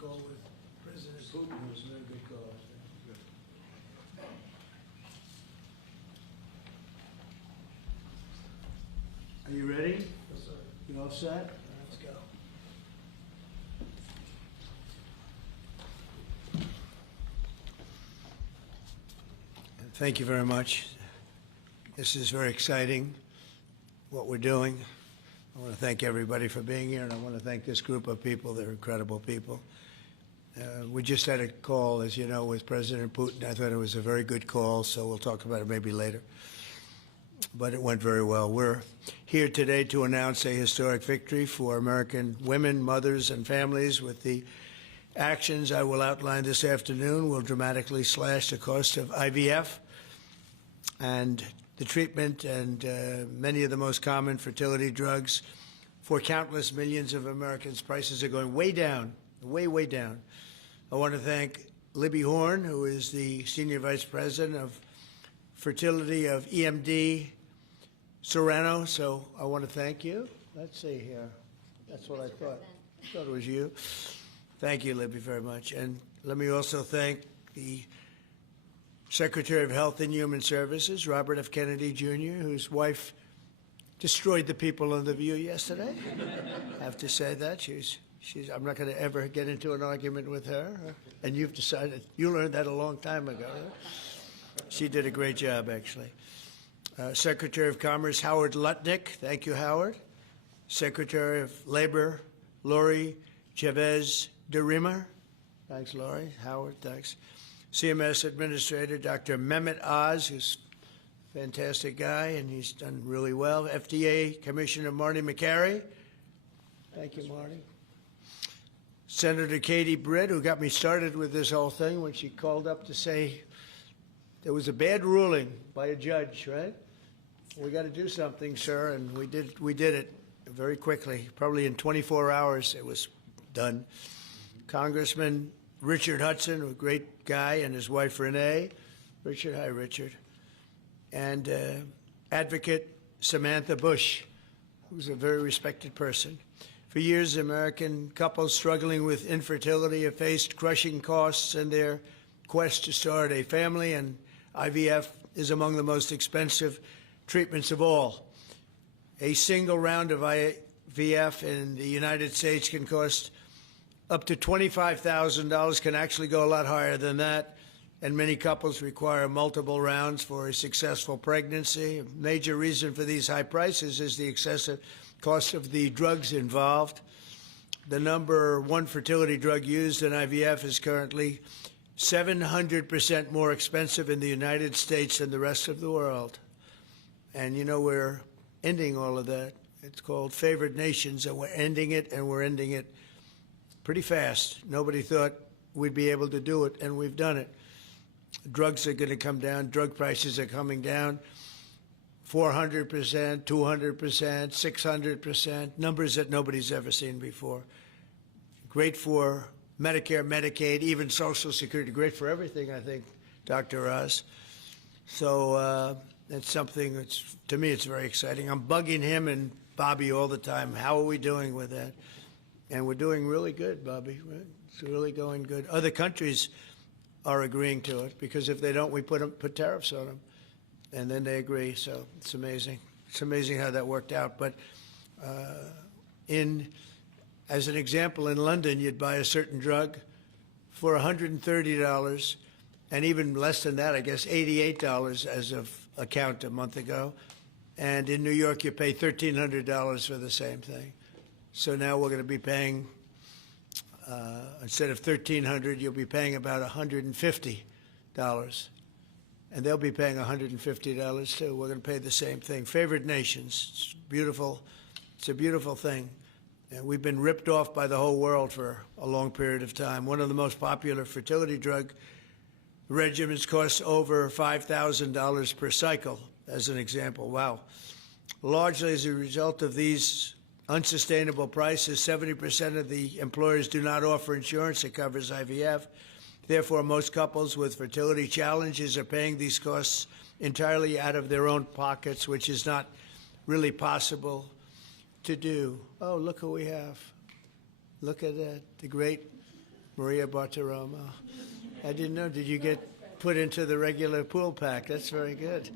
call with President Putin. It was a very good call. Are you ready? Yes, sir. You all set? Let's go. Thank you very much. This is very exciting, what we're doing. I want to thank everybody for being here, and I want to thank this group of people. They're incredible people. We just had a call, as you know, with President Putin. I thought it was a very good call, so we'll talk about it maybe later. But it went very well. We're here today to announce a historic victory for American women, mothers, and families. With the actions I will outline this afternoon, will dramatically slash the cost of IVF and the treatment and many of the most common fertility drugs for countless millions of Americans. Prices are going way down, way, way down. I want to thank Libby Horn, who is the Senior Vice President of Fertility of EMD Serono. So I want to thank you. Let's see here. That's what I thought. I thought it was you. Thank you, Libby, very much. And let me also thank the Secretary of Health and Human Services, Robert F. Kennedy, Jr., whose wife destroyed the people on The View yesterday. I have to say that. I'm not going to ever get into an argument with her. And you've decided, you learned that a long time ago. She did a great job, actually. Secretary of Commerce, Howard Lutnick. Thank you, Howard. Secretary of Labor, Lori Chavez de Rima. Thanks, Lori. Howard, thanks. CMS Administrator, Dr. Mehmet Oz, who's a fantastic guy, and he's done really well. FDA Commissioner Marty McCary. Thank you, Marty. Senator Katie Britt, who got me started with this whole thing when she called up to say there was a bad ruling by a judge, right? We got to do something, sir, and we did it very quickly. Probably in 24 hours it was done. Congressman Richard Hudson, a great guy, and his wife Renee. Richard, hi, Richard. And advocate Samantha Bush, who's a very respected person. For years, American couples struggling with infertility have faced crushing costs in their quest to start a family, and IVF is among the most expensive treatments of all. A single round of IVF in the United States can cost up to $25,000, can actually go a lot higher than that, and many couples require multiple rounds for a successful pregnancy. A major reason for these high prices is the excessive cost of the drugs involved. The number one fertility drug used in IVF is currently 700% more expensive in the United States than the rest of the world. And you know, we're ending all of that. It's called favored nations, and we're ending it, and we're ending it pretty fast. Nobody thought we'd be able to do it, and we've done it. Drugs are going to come down. Drug prices are coming down 400%, 200%, 600%, numbers that nobody's ever seen before. Great for Medicare, Medicaid, even Social Security. Great for everything, I think, Dr. Oz. So it's something that's, to me, it's very exciting. I'm bugging him and Bobby all the time. How are we doing with that? And we're doing really good, Bobby. It's really going good. Other countries are agreeing to it, because if they don't, we put tariffs on them, and then they agree. So it's amazing. It's amazing how that worked out. But as an example, in London, you'd buy a certain drug for $130, and even less than that, I guess, $88 as of a count a month ago. And in New York, you pay $1,300 for the same thing. So now we're going to be paying, instead of $1,300, you'll be paying about $150. And they'll be paying $150 too. We're going to pay the same thing. Favored nations. It's beautiful. It's a beautiful thing. And we've been ripped off by the whole world for a long period of time. One of the most popular fertility drug regimens costs over $5,000 per cycle, as an example. Wow. Largely as a result of these unsustainable prices, 70% of the employers do not offer insurance that covers IVF. Therefore, most couples with fertility challenges are paying these costs entirely out of their own pockets, which is not really possible to do. Oh, look who we have. Look at that, the great Maria Bartiromo. I didn't know. Did you get put into the regular pool pack? That's very good.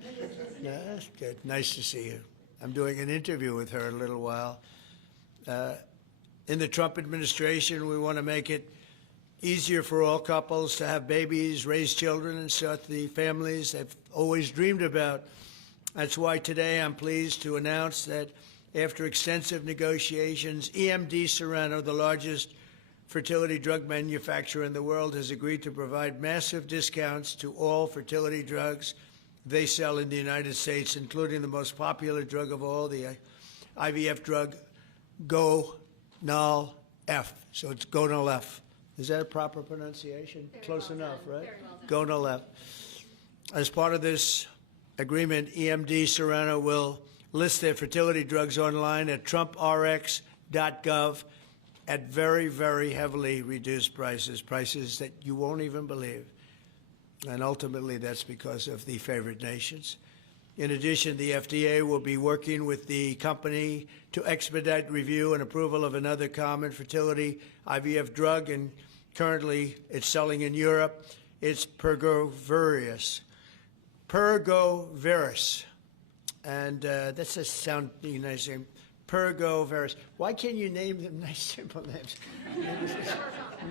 No, that's good. Nice to see you. I'm doing an interview with her in a little while. In the Trump administration, we want to make it easier for all couples to have babies, raise children, and start the families they've always dreamed about. That's why today I'm pleased to announce that after extensive negotiations, EMD Serono, the largest fertility drug manufacturer in the world, has agreed to provide massive discounts to all fertility drugs they sell in the United States, including the most popular drug of all, the IVF drug, Gonal-F. So it's Gonal-F. Is that a proper pronunciation? Close enough, right? Gonal-F. As part of this agreement, EMD Serono will list their fertility drugs online at trumprx.gov at very, very heavily reduced prices, prices that you won't even believe. And ultimately, that's because of the favored nations. In addition, the FDA will be working with the company to expedite review and approval of another common fertility IVF drug, and currently it's selling in Europe. It's Pergoveris. And that's a sound nice name. Pergoveris. Why can't you name them nice, simple names?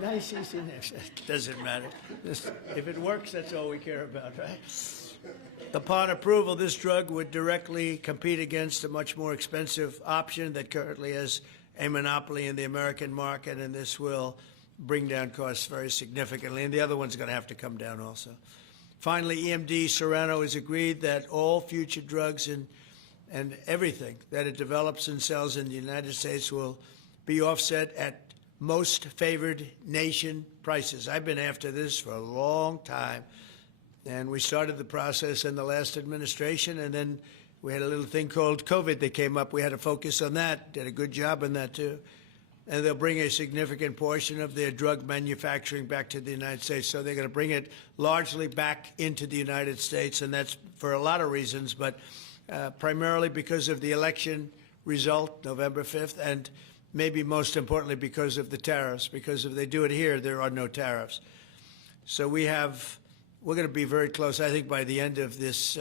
Nice, easy names. Doesn't matter. If it works, that's all we care about, right? Upon approval, this drug would directly compete against a much more expensive option that currently has a monopoly in the American market, and this will bring down costs very significantly. And the other one's going to have to come down also. Finally, EMD Serono has agreed that all future drugs and everything that it develops and sells in the United States will be offset at most favored nation prices. I've been after this for a long time, and we started the process in the last administration, and then we had a little thing called COVID that came up. We had to focus on that, did a good job on that too. And they'll bring a significant portion of their drug manufacturing back to the United States. So they're going to bring it largely back into the United States, and that's for a lot of reasons, but primarily because of the election result, November 5th, and maybe most importantly because of the tariffs, because if they do it here, there are no tariffs. So we're going to be very close, I think by the end of this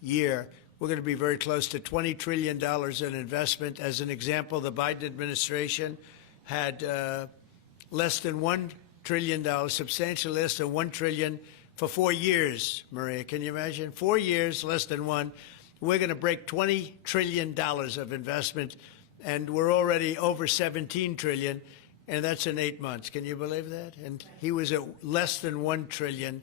year, we're going to be very close to $20 trillion in investment. As an example, the Biden administration had less than $1 trillion, substantially less than $1 trillion for 4 years, Maria. Can you imagine? 4 years, less than one. We're going to break $20 trillion of investment, and we're already over $17 trillion, and that's in 8 months. Can you believe that? And he was at less than $1 trillion.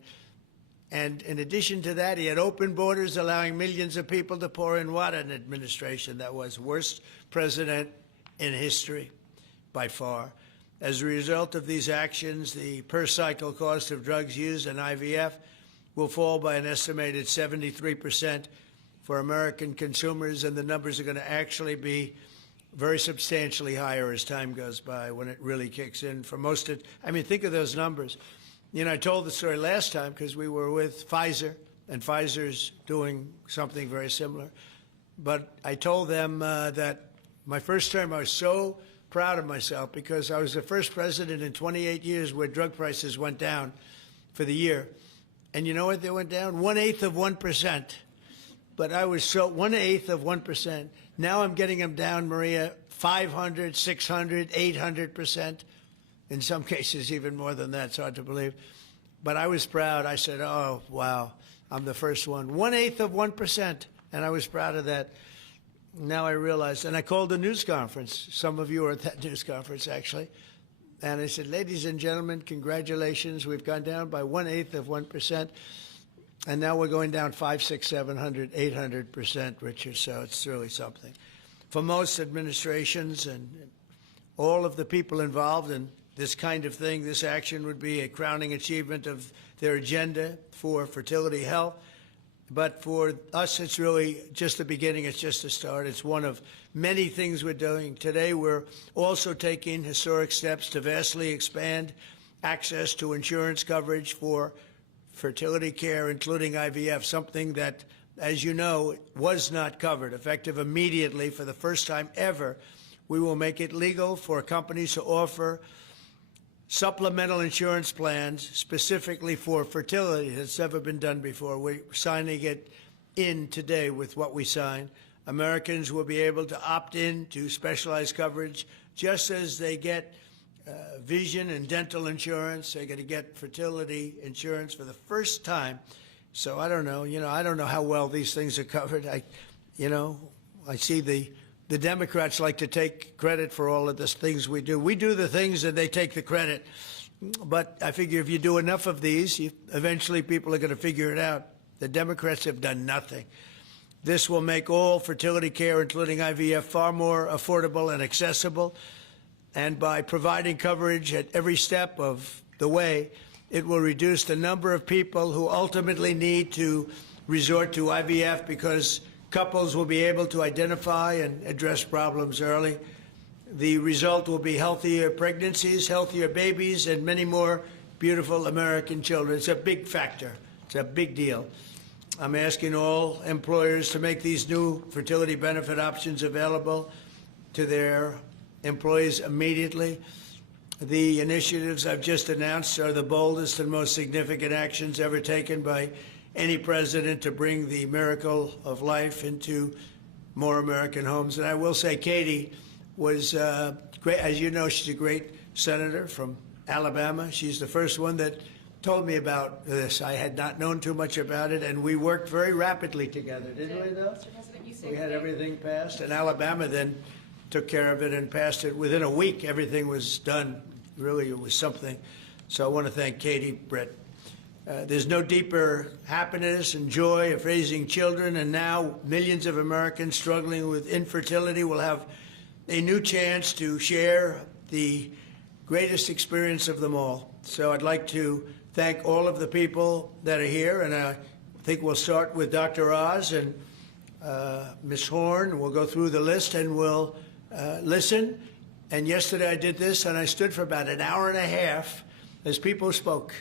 And in addition to that, he had open borders, allowing millions of people to pour in. What an administration that was. Worst president in history, by far. As a result of these actions, the per-cycle cost of drugs used in IVF will fall by an estimated 73% for American consumers, and the numbers are going to actually be very substantially higher as time goes by when it really kicks in. For most of, I mean, think of those numbers. You know, I told the story last time because we were with Pfizer, and Pfizer's doing something very similar. But I told them that my first term, I was so proud of myself because I was the first president in 28 years where drug prices went down for the year. And you know what they went down? 1/8 of 1%. But I was so 1/8 of 1%. Now I'm getting them down, Maria, 500, 600, 800%. In some cases, even more than that. It's hard to believe. But I was proud. I said, oh, wow, I'm the first one. 1/8 of 1%. And I was proud of that. Now I realize, and I called a news conference. Some of you were at that news conference, actually. And I said, ladies and gentlemen, congratulations. We've gone down by 1/8 of 1%. And now we're going down 500, 600, 700, 800%, Richard. So it's really something. For most administrations and all of the people involved in this kind of thing, this action would be a crowning achievement of their agenda for fertility health. But for us, it's really just the beginning. It's just the start. It's one of many things we're doing. Today, we're also taking historic steps to vastly expand access to insurance coverage for fertility care, including IVF, something that, as you know, was not covered. Effective immediately, for the first time ever, we will make it legal for companies to offer supplemental insurance plans specifically for fertility. That's never been done before. We're signing it in today with what we signed. Americans will be able to opt in to specialized coverage just as they get vision and dental insurance. They're going to get fertility insurance for the first time. So I don't know, I don't know how well these things are covered. I see the Democrats like to take credit for all of the things we do. We do the things and they take the credit. But I figure if you do enough of these, eventually people are going to figure it out. The Democrats have done nothing. This will make all fertility care, including IVF, far more affordable and accessible. And by providing coverage at every step of the way, it will reduce the number of people who ultimately need to resort to IVF because couples will be able to identify and address problems early. The result will be healthier pregnancies, healthier babies, and many more beautiful American children. It's a big factor. It's a big deal. I'm asking all employers to make these new fertility benefit options available to their employees immediately. The initiatives I've just announced are the boldest and most significant actions ever taken by any president to bring the miracle of life into more American homes. And I will say Katie was great. As you know, she's a great senator from Alabama. She's the first one that told me about this. I had not known too much about it, and we worked very rapidly together, didn't we, though? Mr. President, you We had everything passed, and Alabama then took care of it and passed it. Within a week, everything was done. Really, it was something. So I want to thank Katie, Brett. There's no deeper happiness and joy of raising children, and now millions of Americans struggling with infertility will have a new chance to share the greatest experience of them all. So I'd like to thank all of the people that are here, and I think we'll start with Dr. Oz and Ms. Horn. We'll go through the list and we'll listen. And yesterday I did this, and I stood for about an hour and a half as people spoke.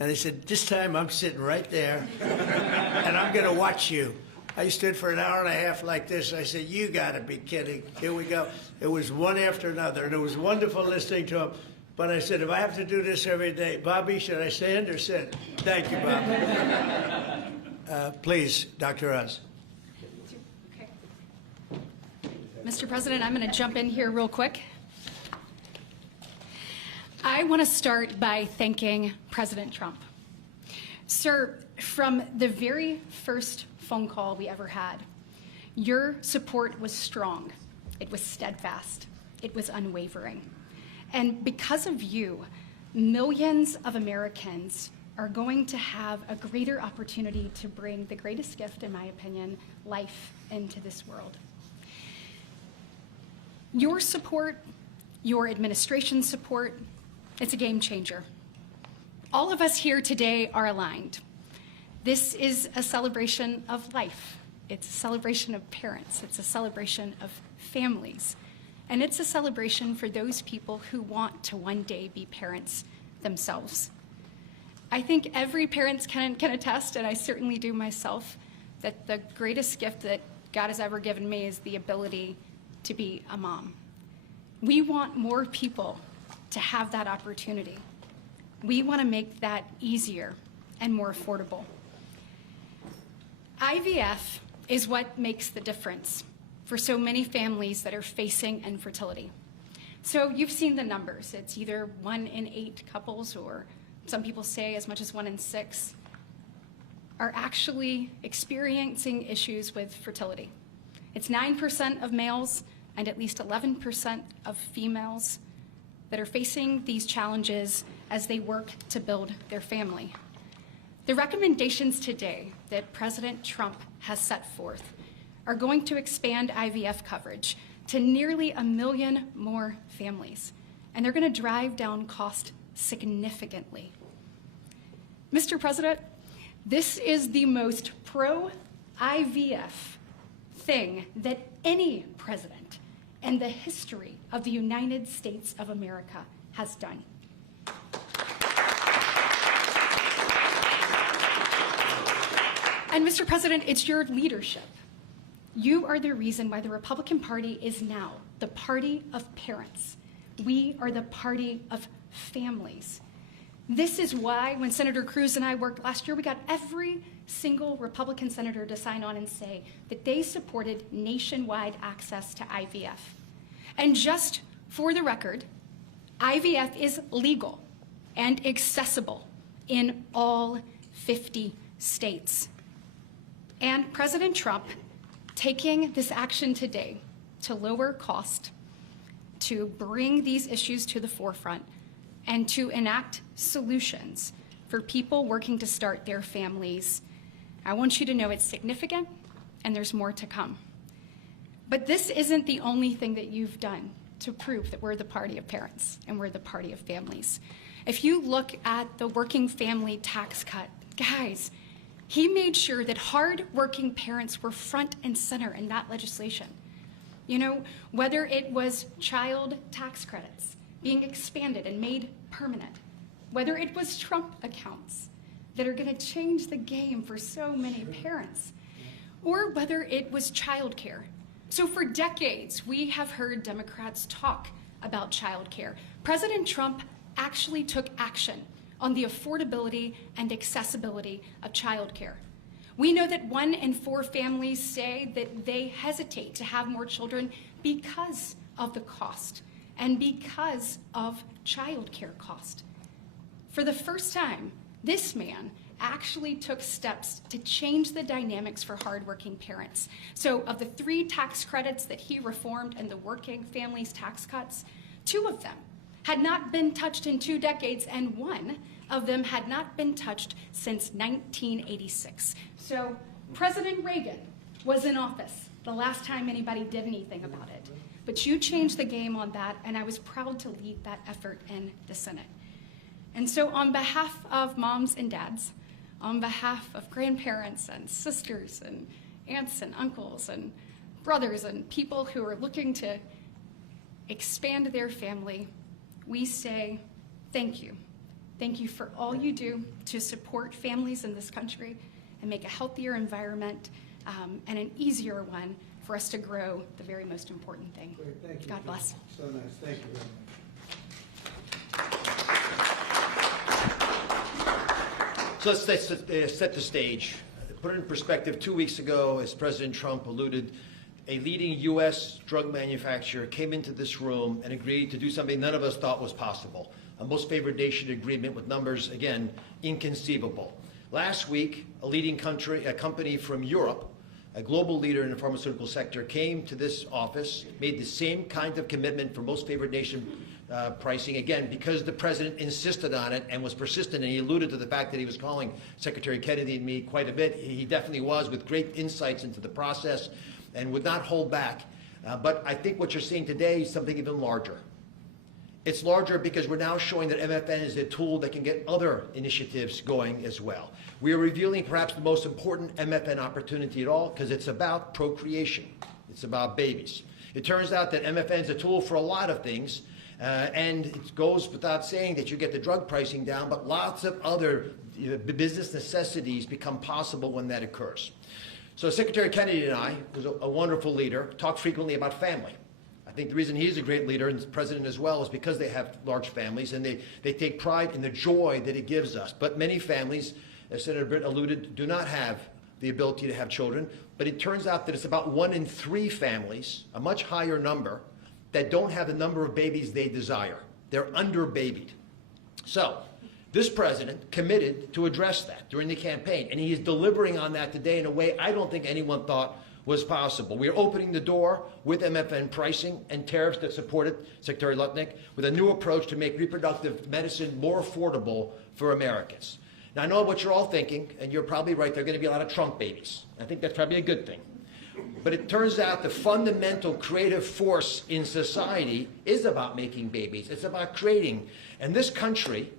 And I said, this time I'm sitting right there, and I'm going to watch you. I stood for an hour and a half like this. I said, you got to be kidding. Here we go. It was one after another, and it was wonderful listening to them. But I said, if I have to do this every day, Bobby, should I stand or sit? Thank you, Bobby. Please, Dr. Oz. Okay. Mr. President, I'm going to jump in here real quick. I want to start by thanking President Trump. Sir, from the very first phone call we ever had, your support was strong. It was steadfast. It was unwavering. And because of you, millions of Americans are going to have a greater opportunity to bring the greatest gift, in my opinion, life into this world. Your support, your administration's support, it's a game changer. All of us here today are aligned. This is a celebration of life. It's a celebration of parents. It's a celebration of families. And it's a celebration for those people who want to one day be parents themselves. I think every parent can attest, and I certainly do myself, that the greatest gift that God has ever given me is the ability to be a mom. We want more people to have that opportunity. We want to make that easier and more affordable. IVF is what makes the difference for so many families that are facing infertility. So you've seen the numbers. It's either 1 in 8 couples, or some people say as much as 1 in 6, are actually experiencing issues with fertility. It's 9% of males and at least 11% of females that are facing these challenges as they work to build their family. The recommendations today that President Trump has set forth are going to expand IVF coverage to nearly 1 million more families, and they're going to drive down cost significantly. Mr. President, this is the most pro-IVF thing that any president in the history of the United States of America has done. And Mr. President, it's your leadership. You are the reason why the Republican Party is now the party of parents. We are the party of families. This is why when Senator Cruz and I worked last year, we got every single Republican senator to sign on and say that they supported nationwide access to IVF. And just for the record, IVF is legal and accessible in all 50 states. And President Trump taking this action today to lower cost, to bring these issues to the forefront, and to enact solutions for people working to start their families. I want you to know it's significant and there's more to come. But this isn't the only thing that you've done to prove that we're the party of parents and we're the party of families. If you look at the working family tax cut, guys, he made sure that hard-working parents were front and center in that legislation. You know, whether it was child tax credits being expanded and made permanent, whether it was Trump accounts that are going to change the game for so many parents, or whether it was childcare. So for decades, we have heard Democrats talk about childcare. President Trump actually took action on the affordability and accessibility of childcare. We know that 1 in 4 families say that they hesitate to have more children because of the cost and because of childcare cost. For the first time, this man actually took steps to change the dynamics for hardworking parents. So of the 3 tax credits that he reformed and the working families tax cuts, 2 of them had not been touched in 2 decades, and 1 of them had not been touched since 1986. So President Reagan was in office the last time anybody did anything about it. But you changed the game on that, and I was proud to lead that effort in the Senate. And so on behalf of moms and dads, on behalf of grandparents and sisters and aunts and uncles and brothers and people who are looking to expand their family, we say thank you. Thank you for all you do to support families in this country and make a healthier environment and an easier one for us to grow the very most important thing. Great, thank you. God bless. So nice. Thank you very much. So let's set the stage. Put it in perspective, 2 weeks ago, as President Trump alluded, a leading U.S. drug manufacturer came into this room and agreed to do something none of us thought was possible. A most favored nation agreement with numbers, again, inconceivable. Last week, a leading company from Europe, a global leader in the pharmaceutical sector, came to this office, made the same kind of commitment for most favored nation pricing, again, because the president insisted on it and was persistent, and he alluded to the fact that he was calling Secretary Kennedy and me quite a bit. He definitely was, with great insights into the process and would not hold back. But I think what you're seeing today is something even larger. It's larger because we're now showing that MFN is a tool that can get other initiatives going as well. We are revealing perhaps the most important MFN opportunity at all because it's about procreation. It's about babies. It turns out that MFN is a tool for a lot of things, and it goes without saying that you get the drug pricing down, but lots of other business necessities become possible when that occurs. So Secretary Kennedy and I, who's a wonderful leader, talk frequently about family. I think the reason he's a great leader, and the president as well, is because they have large families and they take pride in the joy that it gives us. But many families, as Senator Britt alluded, do not have the ability to have children. But it turns out that it's about 1 in 3 families, a much higher number, that don't have the number of babies they desire. They're under-babied. So this president committed to address that during the campaign, and he is delivering on that today in a way I don't think anyone thought was possible. We are opening the door with MFN pricing and tariffs that support it, Secretary Lutnick, with a new approach to make reproductive medicine more affordable for Americans. Now, I know what you're all thinking, and you're probably right, there are going to be a lot of Trump babies. I think that's probably a good thing. But it turns out the fundamental creative force in society is about making babies. It's about creating. And this country,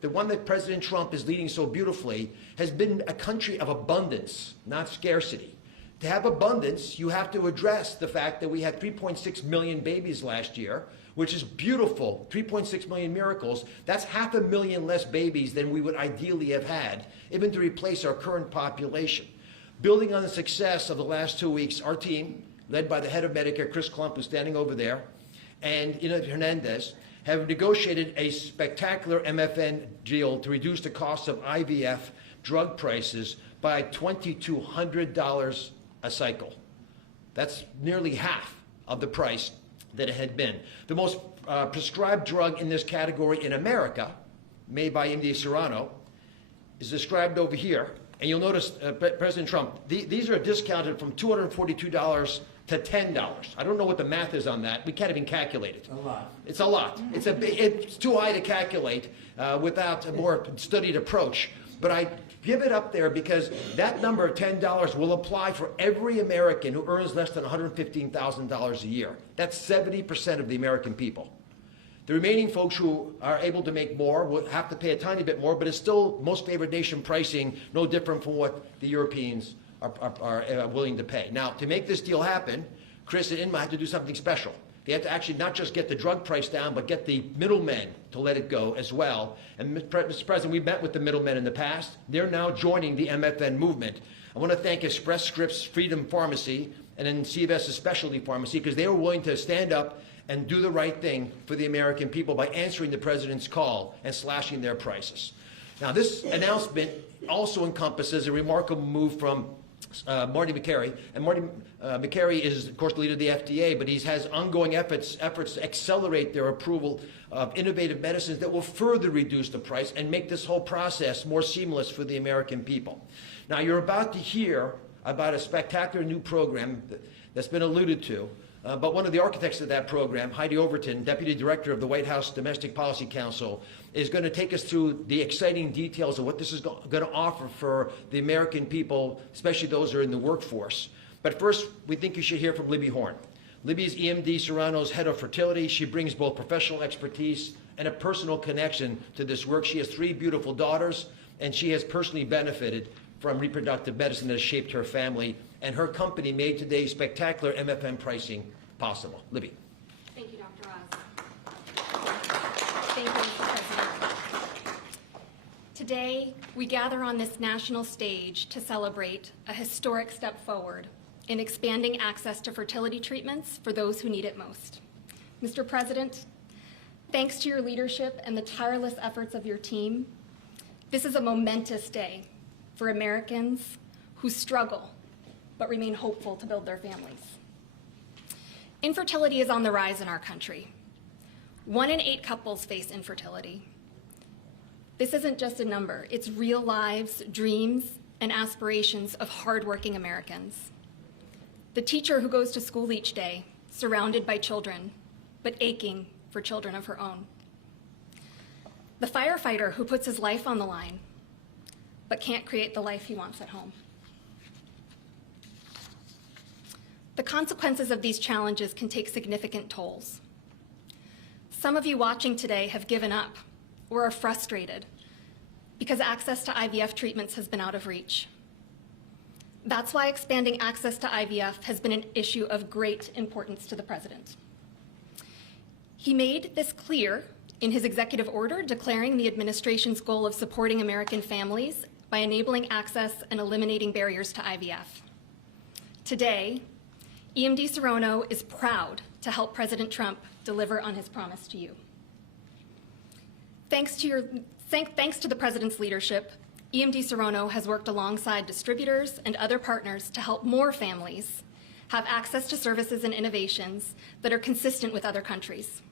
the one that President Trump is leading so beautifully, has been a country of abundance, not scarcity. To have abundance, you have to address the fact that we had 3.6 million babies last year, which is beautiful, 3.6 million miracles. That's 500,000 less babies than we would ideally have had, even to replace our current population. Building on the success of the last 2 weeks, our team, led by the head of Medicare, Chris Klump, who's standing over there, and Hernandez have negotiated a spectacular MFN deal to reduce the cost of IVF drug prices by $2,200 a cycle. That's nearly half of the price that it had been. The most prescribed drug in this category in America, made by EMD Serono, is described over here. And you'll notice, President Trump, these are discounted from $242 to $10. I don't know what the math is on that. We can't even calculate it. A lot. It's a lot. It's too high to calculate without a more studied approach. But I give it up there because that number of $10 will apply for every American who earns less than $115,000 a year. That's 70% of the American people. The remaining folks who are able to make more will have to pay a tiny bit more, but it's still most favored nation pricing, no different from what the Europeans are willing to pay. Now, to make this deal happen, Chris and Inma had to do something special. They had to actually not just get the drug price down, but get the middlemen to let it go as well. And Mr. President, we've met with the middlemen in the past. They're now joining the MFN movement. I want to thank Express Scripts Freedom Pharmacy and then CVS's Specialty Pharmacy because they were willing to stand up and do the right thing for the American people by answering the president's call and slashing their prices. Now, this announcement also encompasses a remarkable move from Marty Makary. And Marty Makary is, of course, the leader of the FDA, but he has ongoing efforts to accelerate their approval of innovative medicines that will further reduce the price and make this whole process more seamless for the American people. Now, you're about to hear about a spectacular new program that's been alluded to, but one of the architects of that program, Heidi Overton, Deputy Director of the White House Domestic Policy Council, is going to take us through the exciting details of what this is going to offer for the American people, especially those who are in the workforce. But first, we think you should hear from Libby Horn. Libby is EMD Serono's head of fertility. She brings both professional expertise and a personal connection to this work. She has 3 beautiful daughters, and she has personally benefited from reproductive medicine that has shaped her family, and her company made today's spectacular MFN pricing possible. Libby. Thank you, Dr. Oz. Thank you, Mr. President. Today, we gather on this national stage to celebrate a historic step forward in expanding access to fertility treatments for those who need it most. Mr. President, thanks to your leadership and the tireless efforts of your team, this is a momentous day for Americans who struggle but remain hopeful to build their families. Infertility is on the rise in our country. 1 in 8 couples face infertility. This isn't just a number, it's real lives, dreams, and aspirations of hardworking Americans. The teacher who goes to school each day, surrounded by children, but aching for children of her own. The firefighter who puts his life on the line, but can't create the life he wants at home. The consequences of these challenges can take significant tolls. Some of you watching today have given up or are frustrated because access to IVF treatments has been out of reach. That's why expanding access to IVF has been an issue of great importance to the President. He made this clear in his executive order declaring the administration's goal of supporting American families by enabling access and eliminating barriers to IVF. Today, EMD Serono is proud to help President Trump deliver on his promise to you. Thanks to the President's leadership, EMD Serono has worked alongside distributors and other partners to help more families have access to services and innovations that are consistent with other countries.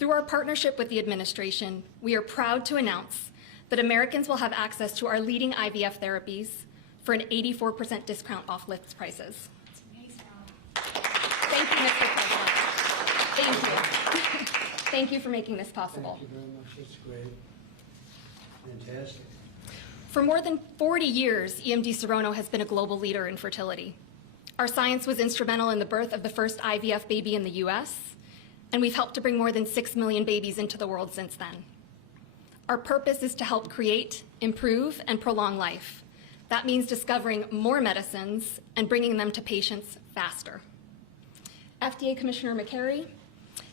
Through our partnership with the administration, we are proud to announce that Americans will have access to our leading IVF therapies for an 84% discount off list prices. It's amazing. Thank you, Mr. President. Thank you. Thank you for making this possible. Thank you very much. It's great. Fantastic. For more than 40 years, EMD Serono has been a global leader in fertility. Our science was instrumental in the birth of the first IVF baby in the US, and we've helped to bring more than 6 million babies into the world since then. Our purpose is to help create, improve, and prolong life. That means discovering more medicines and bringing them to patients faster. FDA Commissioner Makary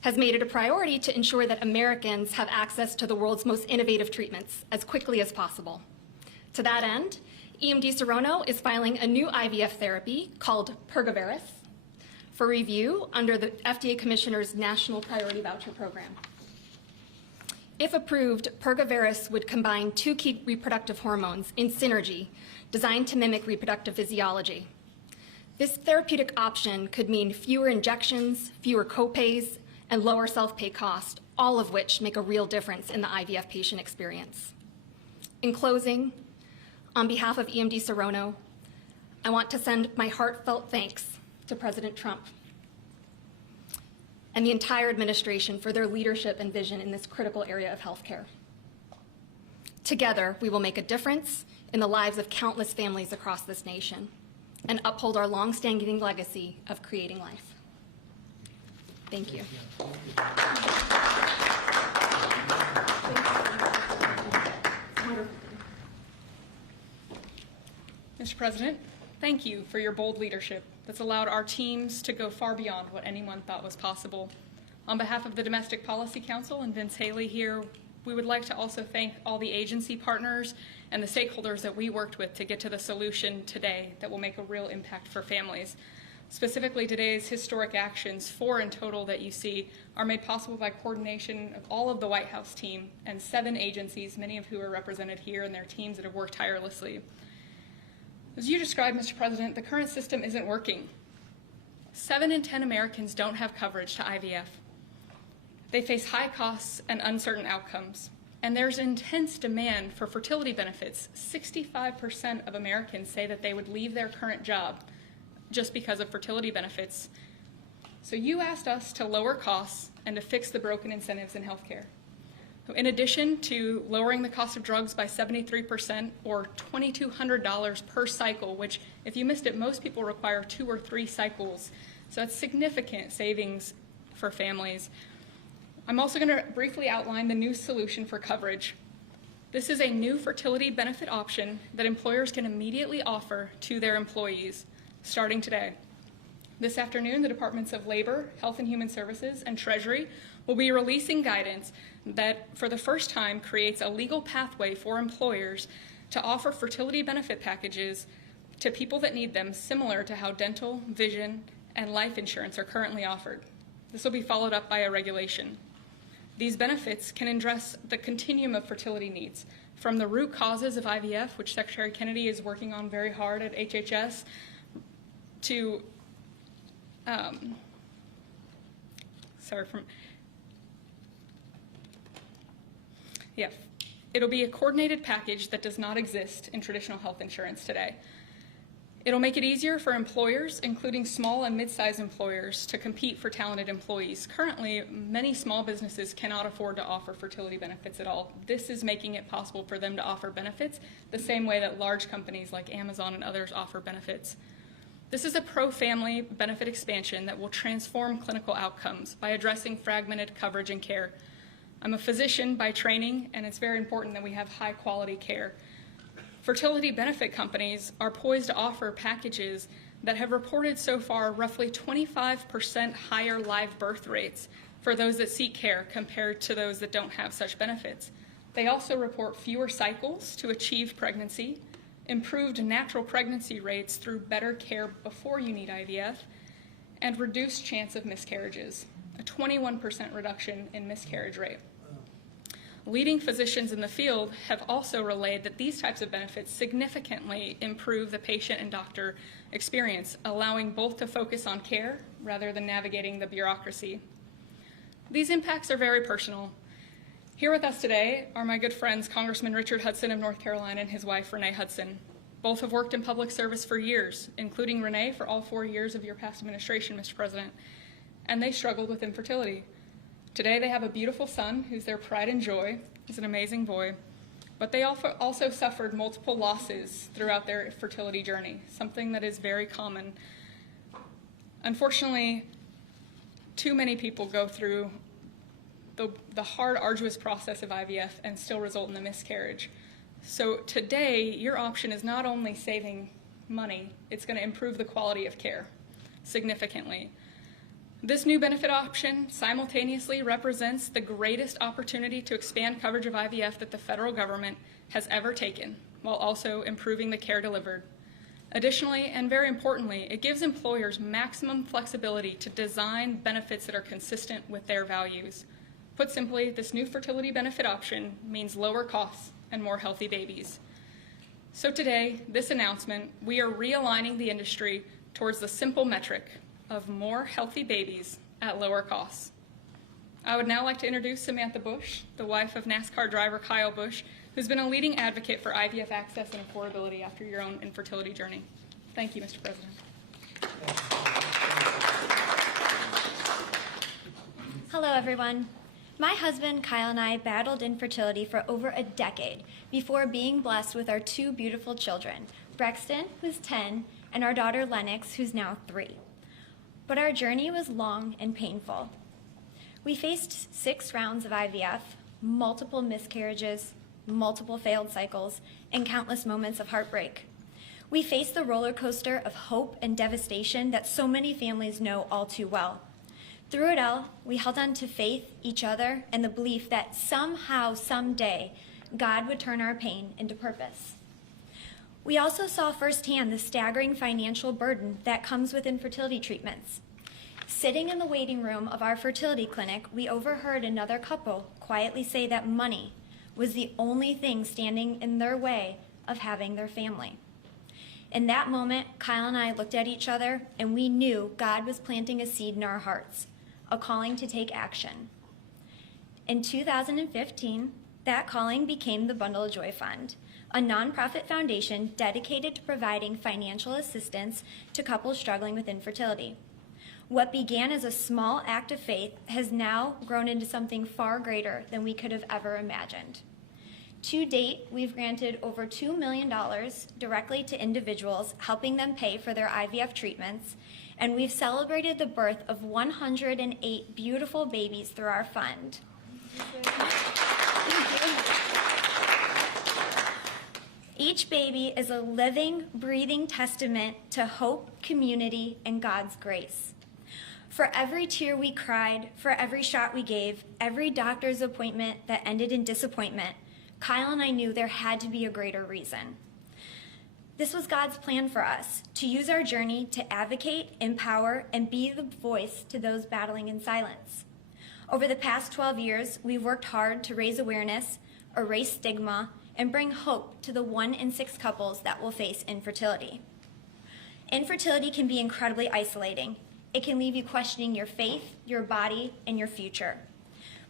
has made it a priority to ensure that Americans have access to the world's most innovative treatments as quickly as possible. To that end, EMD Serono is filing a new IVF therapy called Pergoveris for review under the FDA Commissioner's National Priority Voucher Program. If approved, Pergoveris would combine 2 key reproductive hormones in synergy designed to mimic reproductive physiology. This therapeutic option could mean fewer injections, fewer copays, and lower self-pay costs, all of which make a real difference in the IVF patient experience. In closing, on behalf of EMD Serono, I want to send my heartfelt thanks to President Trump and the entire administration for their leadership and vision in this critical area of healthcare. Together, we will make a difference in the lives of countless families across this nation and uphold our long-standing legacy of creating life. Thank you. Mr. President, thank you for your bold leadership that's allowed our teams to go far beyond what anyone thought was possible. On behalf of the Domestic Policy Council and Vince Haley here, we would like to also thank all the agency partners and the stakeholders that we worked with to get to the solution today that will make a real impact for families. Specifically, today's historic actions, 4 in total that you see, are made possible by coordination of all of the White House team and 7 agencies, many of who are represented here, and their teams that have worked tirelessly. As you described, Mr. President, the current system isn't working. 7 in 10 Americans don't have coverage to IVF. They face high costs and uncertain outcomes. And there's intense demand for fertility benefits. 65% of Americans say that they would leave their current job just because of fertility benefits. So you asked us to lower costs and to fix the broken incentives in healthcare. In addition to lowering the cost of drugs by 73% or $2,200 per cycle, which if you missed it, most people require 2 or 3 cycles. So that's significant savings for families. I'm also going to briefly outline the new solution for coverage. This is a new fertility benefit option that employers can immediately offer to their employees starting today. This afternoon, the Departments of Labor, Health and Human Services, and Treasury will be releasing guidance that, for the first time, creates a legal pathway for employers to offer fertility benefit packages to people that need them, similar to how dental, vision, and life insurance are currently offered. This will be followed up by a regulation. These benefits can address the continuum of fertility needs, from the root causes of IVF, which Secretary Kennedy is working on very hard at HHS, to it'll be a coordinated package that does not exist in traditional health insurance today. It'll make it easier for employers, including small and mid-sized employers, to compete for talented employees. Currently, many small businesses cannot afford to offer fertility benefits at all. This is making it possible for them to offer benefits the same way that large companies like Amazon and others offer benefits. This is a pro-family benefit expansion that will transform clinical outcomes by addressing fragmented coverage and care. I'm a physician by training, and it's very important that we have high-quality care. Fertility benefit companies are poised to offer packages that have reported so far roughly 25% higher live birth rates for those that seek care compared to those that don't have such benefits. They also report fewer cycles to achieve pregnancy, improved natural pregnancy rates through better care before you need IVF, and reduced chance of miscarriages, a 21% reduction in miscarriage rate. Leading physicians in the field have also relayed that these types of benefits significantly improve the patient and doctor experience, allowing both to focus on care rather than navigating the bureaucracy. These impacts are very personal. Here with us today are my good friends, Congressman Richard Hudson of North Carolina and his wife, Renee Hudson. Both have worked in public service for years, including Renee for all 4 years of your past administration, Mr. President, and they struggled with infertility. Today they have a beautiful son who's their pride and joy. He's an amazing boy. But they also suffered multiple losses throughout their fertility journey, something that is very common. Unfortunately, too many people go through the hard, arduous process of IVF and still result in a miscarriage. So today, your option is not only saving money, it's going to improve the quality of care significantly. This new benefit option simultaneously represents the greatest opportunity to expand coverage of IVF that the federal government has ever taken, while also improving the care delivered. Additionally, and very importantly, it gives employers maximum flexibility to design benefits that are consistent with their values. Put simply, this new fertility benefit option means lower costs and more healthy babies. So today, this announcement, we are realigning the industry towards the simple metric of more healthy babies at lower costs. I would now like to introduce Samantha Bush, the wife of NASCAR driver Kyle Busch, who's been a leading advocate for IVF access and affordability after your own infertility journey. Thank you, Mr. President. Hello, everyone. My husband, Kyle, and I battled infertility for over a decade before being blessed with our two beautiful children, Brexton, who's 10, and our daughter, Lennox, who's now 3. But our journey was long and painful. We faced 6 rounds of IVF, multiple miscarriages, multiple failed cycles, and countless moments of heartbreak. We faced the roller coaster of hope and devastation that so many families know all too well. Through it all, we held on to faith, each other, and the belief that somehow, someday, God would turn our pain into purpose. We also saw firsthand the staggering financial burden that comes with infertility treatments. Sitting in the waiting room of our fertility clinic, we overheard another couple quietly say that money was the only thing standing in their way of having their family. In that moment, Kyle and I looked at each other, and we knew God was planting a seed in our hearts, a calling to take action. In 2015, that calling became the Bundle of Joy Fund, a nonprofit foundation dedicated to providing financial assistance to couples struggling with infertility. What began as a small act of faith has now grown into something far greater than we could have ever imagined. To date, we've granted over $2 million directly to individuals, helping them pay for their IVF treatments, and we've celebrated the birth of 108 beautiful babies through our fund. Each baby is a living, breathing testament to hope, community, and God's grace. For every tear we cried, for every shot we gave, every doctor's appointment that ended in disappointment, Kyle and I knew there had to be a greater reason. This was God's plan for us, to use our journey to advocate, empower, and be the voice to those battling in silence. Over the past 12 years, we've worked hard to raise awareness, erase stigma, and bring hope to the 1 in 6 couples that will face infertility. Infertility can be incredibly isolating. It can leave you questioning your faith, your body, and your future.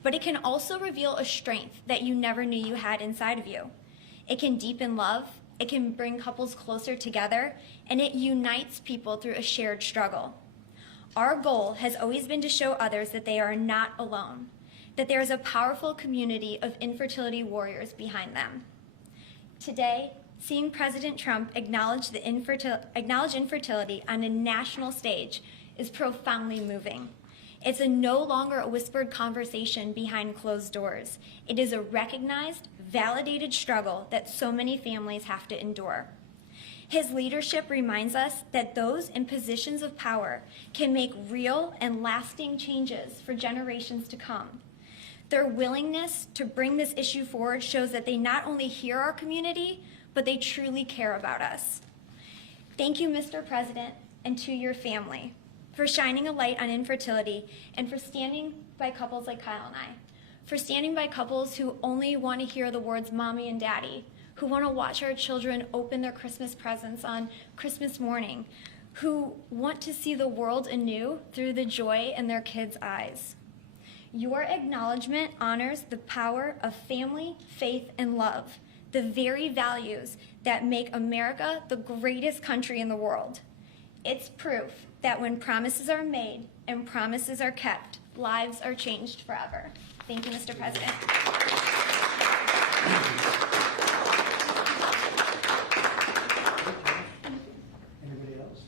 But it can also reveal a strength that you never knew you had inside of you. It can deepen love, it can bring couples closer together, and it unites people through a shared struggle. Our goal has always been to show others that they are not alone, that there is a powerful community of infertility warriors behind them. Today, seeing President Trump acknowledge infertility on a national stage is profoundly moving. It's no longer a whispered conversation behind closed doors. It is a recognized, validated struggle that so many families have to endure. His leadership reminds us that those in positions of power can make real and lasting changes for generations to come. Their willingness to bring this issue forward shows that they not only hear our community, but they truly care about us. Thank you, Mr. President, and to your family, for shining a light on infertility and for standing by couples like Kyle and I, for standing by couples who only want to hear the words mommy and daddy, who want to watch our children open their Christmas presents on Christmas morning, who want to see the world anew through the joy in their kids' eyes. Your acknowledgement honors the power of family, faith, and love, the very values that make America the greatest country in the world. It's proof that when promises are made and promises are kept, lives are changed forever. Thank you, Mr. President. Anybody else?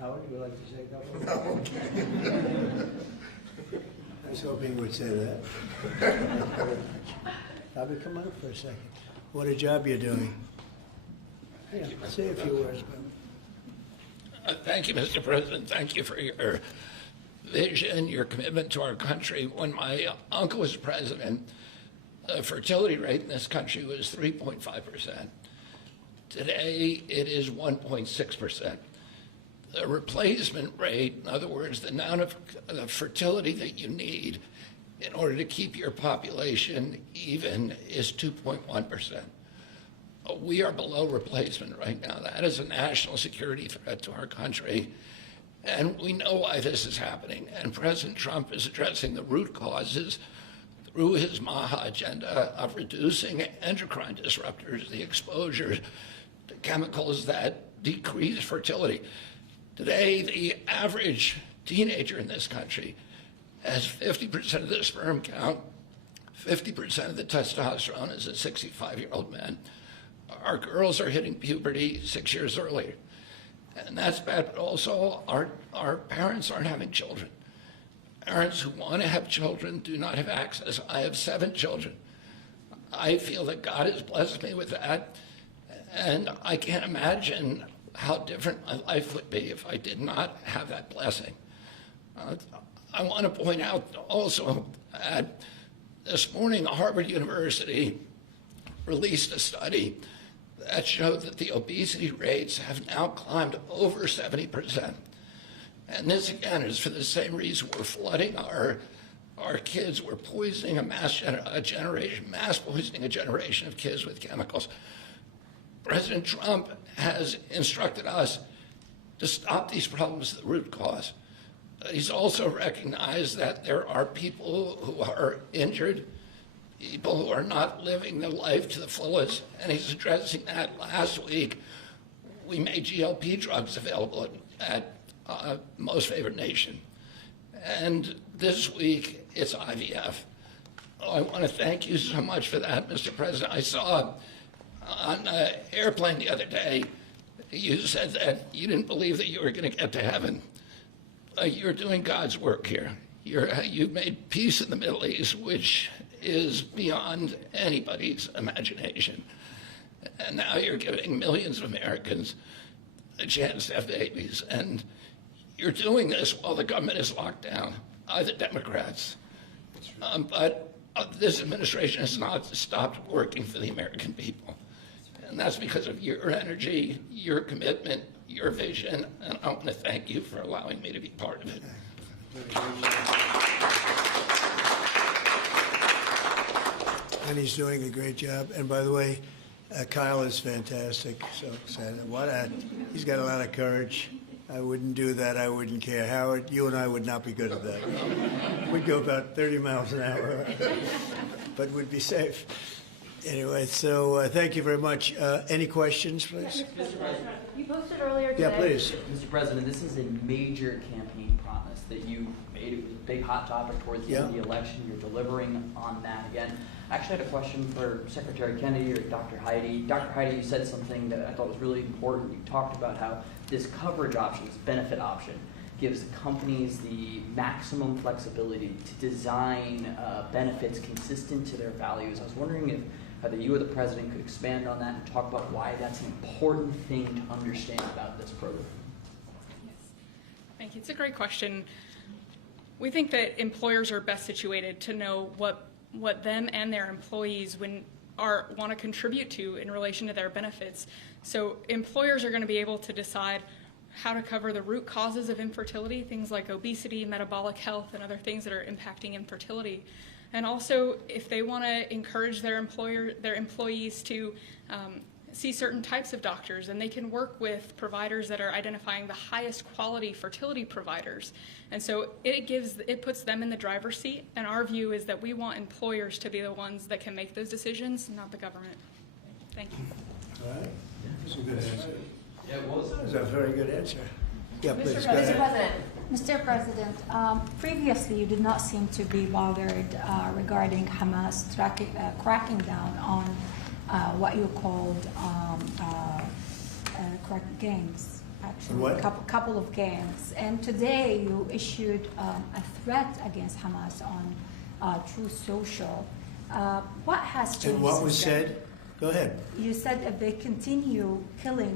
Howard, would you like to say a couple? No. I was hoping you would say that. Bobby, come on up for a second. What a job you're doing. Yeah, say a few words, Bobby. Thank you, Mr. President. Thank you for your vision, your commitment to our country. When my uncle was president, the fertility rate in this country was 3.5%. Today, it is 1.6%. The replacement rate, in other words, the amount of fertility that you need in order to keep your population even, is 2.1%. We are below replacement right now. That is a national security threat to our country. And we know why this is happening. And President Trump is addressing the root causes through his MAHA agenda of reducing endocrine disruptors, the exposure to chemicals that decrease fertility. Today, the average teenager in this country has 50% of the sperm count, 50% of the testosterone as a 65-year-old man. Our girls are hitting puberty 6 years earlier. And that's bad, but also our parents aren't having children. Parents who want to have children do not have access. I have 7 children. I feel that God has blessed me with that, and I can't imagine how different my life would be if I did not have that blessing. I want to point out also that this morning Harvard University released a study that showed that the obesity rates have now climbed over 70%. And this, again, is for the same reason we're flooding our kids. We're poisoning mass poisoning a generation of kids with chemicals. President Trump has instructed us to stop these problems at the root cause. He's also recognized that there are people who are injured, people who are not living their life to the fullest, and he's addressing that. Last week, we made GLP drugs available at Most Favored Nation. And this week, it's IVF. I want to thank you so much for that, Mr. President. I saw on an airplane the other day, you said that you didn't believe that you were going to get to heaven. You're doing God's work here. You've made peace in the Middle East, which is beyond anybody's imagination. And now you're giving millions of Americans a chance to have babies. And you're doing this while the government is locked down by the Democrats. But this administration has not stopped working for the American people. And that's because of your energy, your commitment, your vision, and I want to thank you for allowing me to be part of it. And he's doing a great job. And by the way, Kyle is fantastic. So excited. He's got a lot of courage. I wouldn't do that. I wouldn't care. Howard, you and I would not be good at that. We'd go about 30 miles an hour, but we'd be safe. Anyway, so thank you very much. Any questions, please? Mr. President, you posted earlier today. Yeah, please. Mr. President, this is a major campaign promise that you made. It was a big hot topic towards the end of the election. You're delivering on that again. I actually had a question for Secretary Kennedy or Dr. Heidi. Dr. Heidi, you said something that I thought was really important. You talked about how this coverage option, this benefit option, gives companies the maximum flexibility to design benefits consistent to their values. I was wondering if either you or the President could expand on that and talk about why that's an important thing to understand about this program. Yes. Thank you. It's a great question. We think that employers are best situated to know what them and their employees want to contribute to in relation to their benefits. So employers are going to be able to decide how to cover the root causes of infertility, things like obesity, metabolic health, and other things that are impacting infertility. And also, if they want to encourage their employees to see certain types of doctors, and they can work with providers that are identifying the highest quality fertility providers. And so it puts them in the driver's seat. And our view is that we want employers to be the ones that can make those decisions, not the government. Thank you. All right. That's a good answer. Yeah, it was. That's a very good answer. Yeah, please, Mr. go ahead. President. Mr. President, previously you did not seem to be bothered regarding Hamas cracking down on what you called gangs, actually, What? couple of gangs. And today you issued a threat against Hamas on Truth Social. What has changed? And what was since then? said? Go ahead. You said if they continue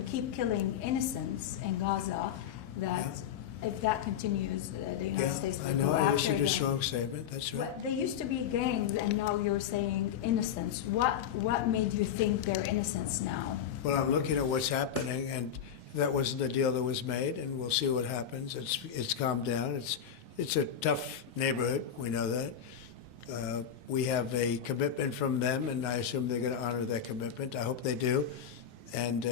keep killing innocents in Gaza, that if that continues, the United Yeah, States I will know, go I after issued them. a strong statement, that's right. But they used to be gangs, and now you're saying innocence. What made you think they're innocents now? Well, I'm looking at what's happening, and that wasn't the deal that was made, and we'll see what happens. It's calmed down. It's a tough neighborhood, we know that. We have a commitment from them, and I assume they're going to honor that commitment. I hope they do. And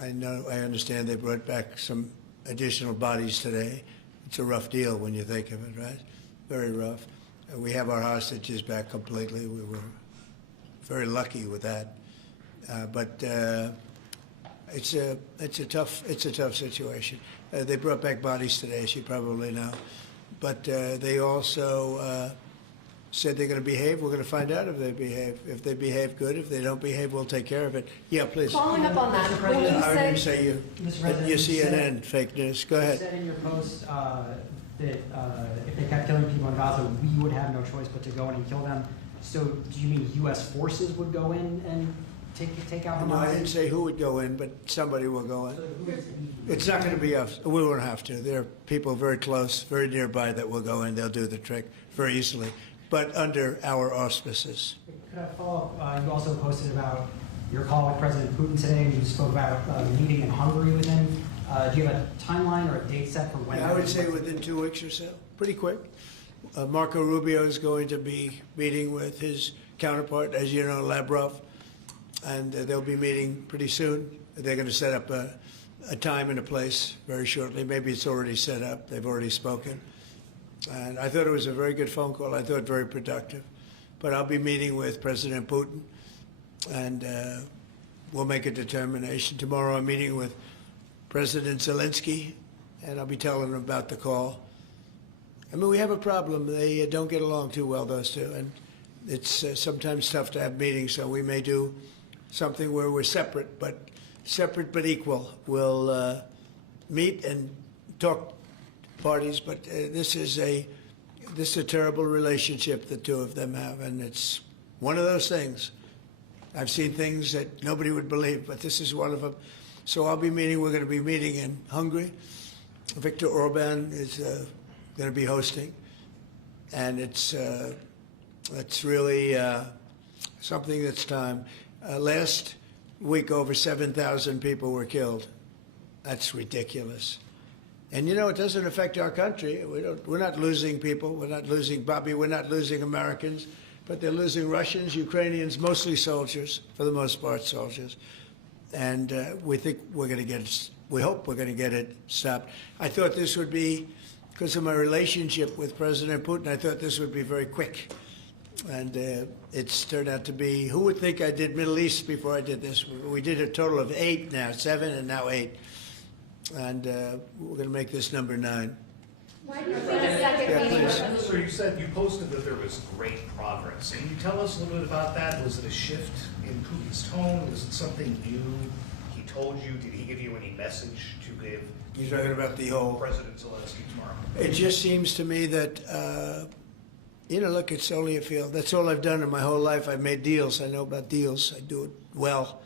I understand they brought back some additional bodies today. It's a rough deal when you think of it, right? Very rough. We have our hostages back completely. We were very lucky with that. But it's a tough situation. They brought back bodies today, as you probably know. But they also said they're going to behave. We're going to find out if they behave. If they behave, good. If they don't behave, we'll take care of it. Yeah, please. Following up on that, when you I didn't said, say you. Mr. President, You you CNN, fake news. Go ahead. You said in your post that if they kept killing people in Gaza, we would have no choice but to go in and kill them. So do you mean U.S. forces would go in and take out Hamas? No, I didn't say who would go in, but somebody will go in. It's not going to be us. We won't have to. There are people very close, very nearby that will go in. They'll do the trick very easily, but under our auspices. Could I follow up? You also posted about your call with President Putin today, and you spoke about meeting in Hungary with him. Do you have a timeline or a date set for when? I would say within 2 weeks or so, pretty quick. Marco Rubio is going to be meeting with his counterpart, as you know, Lavrov, and they'll be meeting pretty soon. They're going to set up a time and a place very shortly. Maybe it's already set up. They've already spoken. And I thought it was a very good phone call. I thought very productive. But I'll be meeting with President Putin, and we'll make a determination. Tomorrow I'm meeting with President Zelensky, and I'll be telling him about the call. I mean, we have a problem. They don't get along too well, those two, and it's sometimes tough to have meetings, so we may do something where we're separate but equal. We'll meet and talk parties, but this is a terrible relationship the two of them have, and it's one of those things. I've seen things that nobody would believe, but this is one of them. So we're going to be meeting in Hungary. Viktor Orban is going to be hosting, and it's really something that's time. Last week, over 7,000 people were killed. That's ridiculous. And, you know, it doesn't affect our country. We're not losing people. We're not losing Bobby. We're not losing Americans. But they're losing Russians, Ukrainians, mostly soldiers, for the most part, soldiers. And we think we're going to get it. We hope we're going to get it stopped. I thought this would be, because of my relationship with President Putin, I thought this would be very quick. And it's turned out to be, who would think I did Middle East before I did this? We did a total of 8 now, 7 and now 8. And we're going to make this number 9. why do you think a second meeting please. with So you said, you posted that there was great progress. Can you tell us a little bit about that? Was it a shift in Putin's tone? Was it something new he told you? Did he give you any message to give? You're talking about the whole... President Zelensky tomorrow. It just seems to me that, you know, look, it's only a field. That's all I've done in my whole life. I've made deals. I know about deals. I do it well.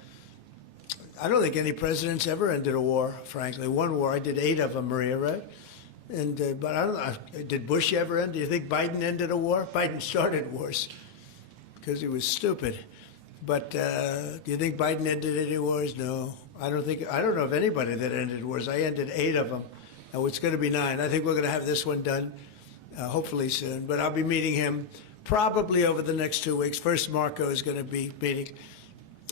I don't think any president's ever ended a war, frankly. One war, I did 8 of them, Maria, right? And but I don't know, did Bush ever end? Do you think Biden ended a war? Biden started wars because he was stupid. But do you think Biden ended any wars? No. I don't know of anybody that ended wars. I ended 8 of them. Now it's going to be 9. I think we're going to have this one done, hopefully soon. But I'll be meeting him probably over the next 2 weeks. First, Marco is going to be meeting.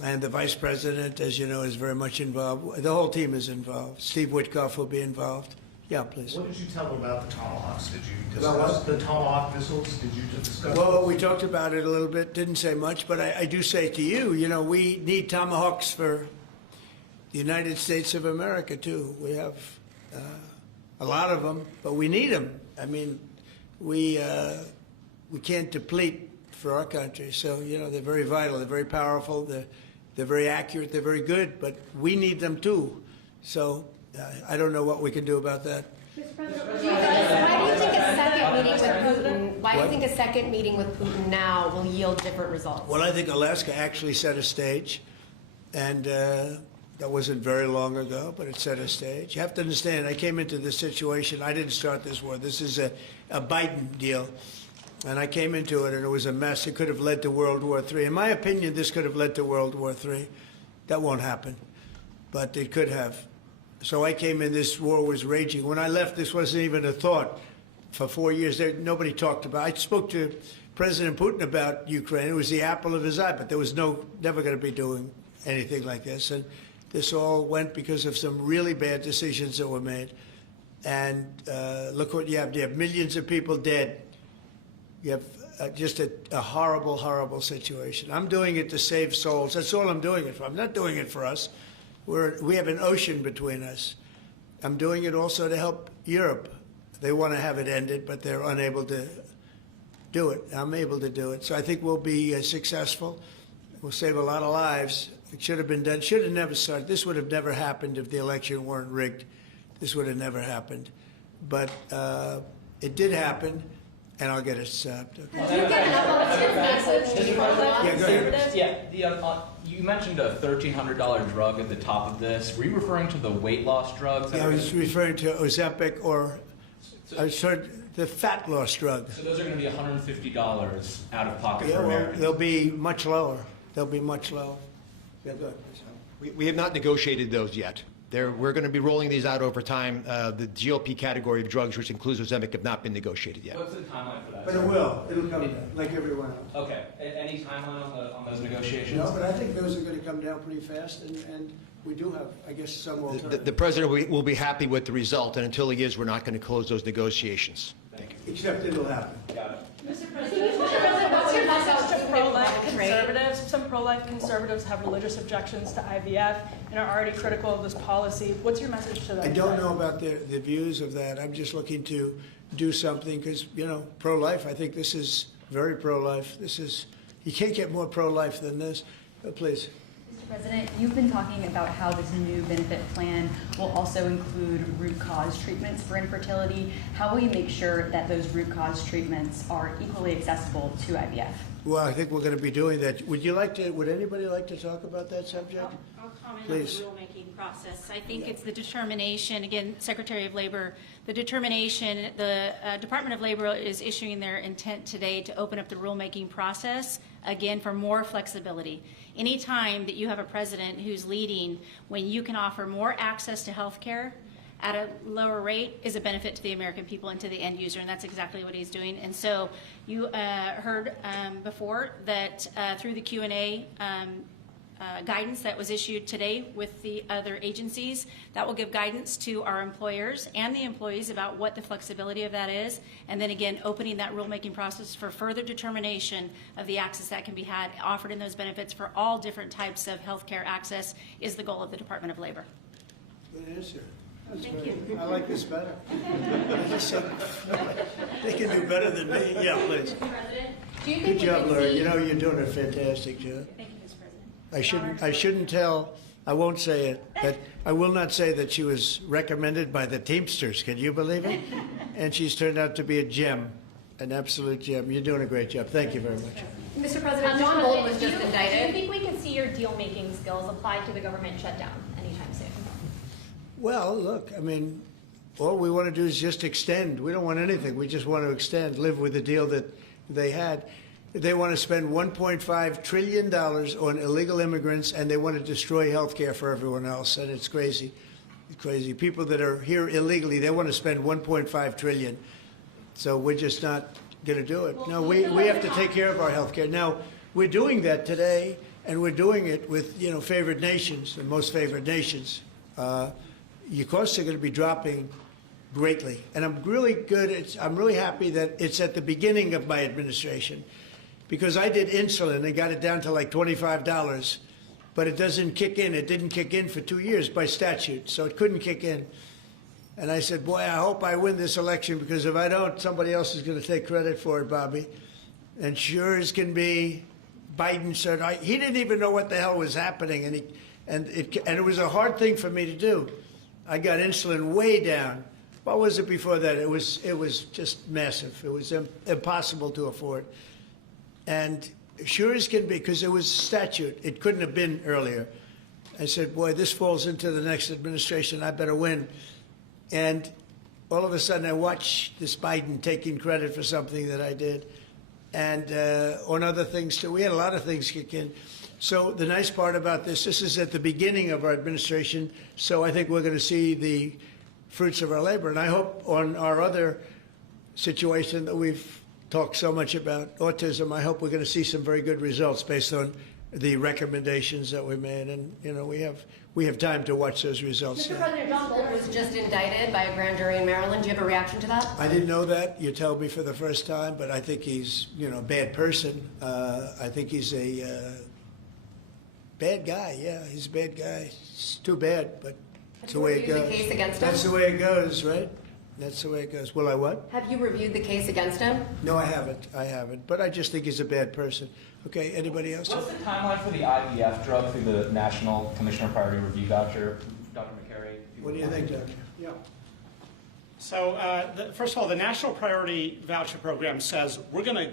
And the vice president, as you know, is very much involved. The whole team is involved. Steve Witkoff will be involved. Yeah, please. What did you tell him about the Tomahawks? Did you About discuss the Tomahawk missiles? Did you discuss? Well, we talked about it a little bit. Didn't say much, but I do say to you, you know, we need Tomahawks for the United States of America, too. We have a lot of them, but we need them. I mean, we can't deplete for our country. So, you know, they're very vital. They're very powerful. They're very accurate. They're very good, but we need them, too. So I don't know what we can do about that. Why do you think a second meeting with Putin? Why do you think a second meeting with Putin now will yield different results? Well, I think Alaska actually set a stage, and That wasn't very long ago, but it set a stage. You have to understand, I came into this situation. I didn't start this war. This is a Biden deal. And I came into it, and it was a mess. It could have led to World War III. In my opinion, this could have led to World War III. That won't happen, but it could have. So I came in, this war was raging. When I left, this wasn't even a thought. For 4 years, nobody talked about it. I spoke to President Putin about Ukraine. It was the apple of his eye, but there was never going to be doing anything like this. And this all went because of some really bad decisions that were made. And look what you have. You have millions of people dead. You have just a horrible, horrible situation. I'm doing it to save souls. That's all I'm doing it for. I'm not doing it for us. We have an ocean between us. I'm doing it also to help Europe. They want to have it ended, but they're unable to do it. I'm able to do it. So I think we'll be successful. We'll save a lot of lives. It should have been done. Should have never started. This would have never happened if the election weren't rigged. This would have never happened. But it did happen. And I'll get it stopped. Okay. Do you get an message to pro-life conservatives? Yeah, you mentioned a $1,300 drug at the top of this. Were you referring to the weight loss drugs? Yeah, I was referring to Ozempic or I heard the fat loss drug. So those are going to be $150 out of pocket Yeah, for well, Americans. they'll be much lower. They'll be much lower. Yeah, good. We have not negotiated those yet. We're going to be rolling these out over time. The GLP category of drugs, which includes Ozempic, have not been negotiated yet. What's the timeline for that? But it will. It'll come down, like everyone else. Okay. Any timeline on those negotiations? No, but I think those are going to come down pretty fast, and we do have, I guess, some alternatives. The president will be happy with the result, and until he is, we're not going to close those negotiations. Thank you. Except it'll happen. Got it. Mr. President, what's your message to pro-life Conservatives, some pro-life conservatives have religious objections to IVF and are already critical of this policy. What's your message to them? I don't know about the views of that. I'm just looking to do something because, pro-life, I think this is very pro-life. You can't get more pro-life than this. Please. Mr. President, you've been talking about how this new benefit plan will also include root cause treatments for infertility. How will you make sure that those root cause treatments are equally accessible to IVF? Well, I think we're going to be doing that. Would anybody like to talk about that subject? I'll comment Please. on the rulemaking process. I think it's the determination, again, Secretary of Labor, the determination, the Department of Labor is issuing their intent today to open up the rulemaking process, again, for more flexibility. Anytime that you have a president who's leading when you can offer more access to health care at a lower rate is a benefit to the American people and to the end user, and that's exactly what he's doing. And so you heard before that through the Q&A guidance that was issued today with the other agencies, that will give guidance to our employers and the employees about what the flexibility of that is, and then again opening that rulemaking process for further determination of the access that can be had offered in those benefits for all different types of health care access is the goal of the Department of Labor. Good answer. Thank you. I like this better. They can do better than me. Yeah, please. Mr. President, do you Good think we job, could Larry. see... You're doing a fantastic job. Thank you, Mr. President. I shouldn't tell, I won't say it, but I will not say that she was recommended by the Teamsters. Can you believe it? And she's turned out to be a gem, an absolute gem. You're doing a great job. Thank you very much. Mr. President, John Bolton was just Do indicted. you think we can see your deal-making skills applied to the government shutdown anytime soon? Well, look, all we want to do is just extend. We don't want anything. We just want to extend, live with the deal that they had. They want to spend $1.5 trillion on illegal immigrants, and they want to destroy health care for everyone else, and it's crazy. It's crazy. People that are here illegally, they want to spend $1.5 trillion. So we're just not going to do it. No, we have to take care of our health care. Now, we're doing that today, and we're doing it with, favored nations, the most favored nations. Your costs are going to be dropping greatly. And I'm really happy that it's at the beginning of my administration, because I did insulin and got it down to like $25, but it doesn't kick in. It didn't kick in for 2 years by statute, so it couldn't kick in. And I said, boy, I hope I win this election, because if I don't, somebody else is going to take credit for it, Bobby. And sure as can be, Biden said, he didn't even know what the hell was happening, and it was a hard thing for me to do. I got insulin way down. What was it before that? It was just massive. It was impossible to afford. And sure as can be, because it was statute, it couldn't have been earlier. I said, boy, this falls into the next administration. I better win. And all of a sudden, I watch this Biden taking credit for something that I did, and on other things too. We had a lot of things kick in. So the nice part about this is at the beginning of our administration. So I think we're going to see the fruits of our labor. And I hope on our other situation that we've talked so much about, autism, I hope we're going to see some very good results based on the recommendations that we made. And, you know, we have time to watch those results. Mr. President, John Bolton was just indicted by a grand jury in Maryland. Do you have a reaction to that? I didn't know that. You told me for the first time, but I think he's, you know, a bad person. I think he's a bad guy. Yeah, he's a bad guy. It's too bad, but that's the way it goes. Have you reviewed the case against him? That's the way it goes, right? That's the way it goes. Will I what? Have you reviewed the case against him? No, I haven't. I haven't. But I just think he's a bad person. Okay, anybody else? What's the timeline for the IVF drug through the National Commissioner Priority Review Voucher? Dr. McCary? What do you think, Doctor? Yeah. So, first of all, the National Priority Voucher Program says we're going to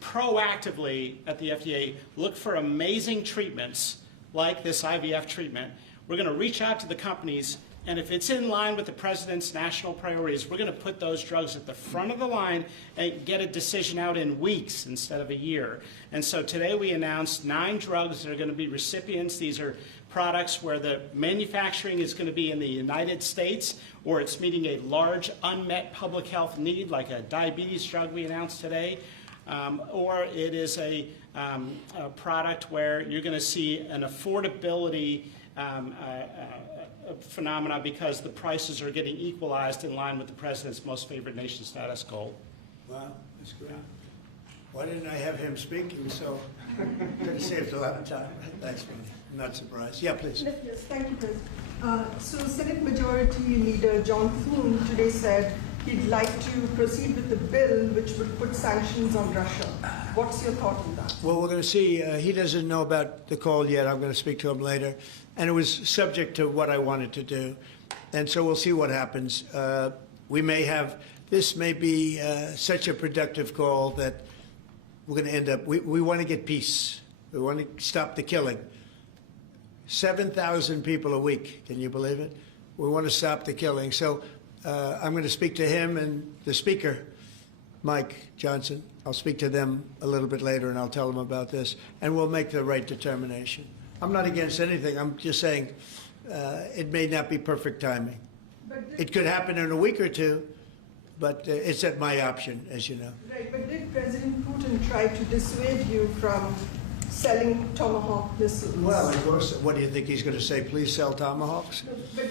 proactively at the FDA look for amazing treatments like this IVF treatment. We're going to reach out to the companies, and if it's in line with the president's national priorities, we're going to put those drugs at the front of the line and get a decision out in weeks instead of a year. And so today we announced 9 drugs that are going to be recipients. These are products where the manufacturing is going to be in the United States, or it's meeting a large unmet public health need, like a diabetes drug we announced today, or it is a product where you're going to see an affordability phenomena because the prices are getting equalized in line with the president's most favored nation status goal. Wow, that's great. Why didn't I have him speaking? So could have saved a lot of time. Thanks, Manny. I'm not surprised. Yeah, please. Yes, thank you, President. So Senate Majority Leader John Thune today said he'd like to proceed with the bill which would put sanctions on Russia. What's your thought on that? Well, we're going to see. He doesn't know about the call yet. I'm going to speak to him later. And it was subject to what I wanted to do. And so we'll see what happens. We may have, this may be such a productive call that we're going to end up, we want to get peace. We want to stop the killing. 7,000 people a week, can you believe it? We want to stop the killing. So I'm going to speak to him and the speaker, Mike Johnson. I'll speak to them a little bit later and I'll tell them about this. And we'll make the right determination. I'm not against anything. I'm just saying it may not be perfect timing. It could happen in a week or two, but it's at my option, as you know. Right, but did President Putin try to dissuade you from selling Tomahawk missiles? Well, of course. What do you think he's going to say? Please sell Tomahawks? But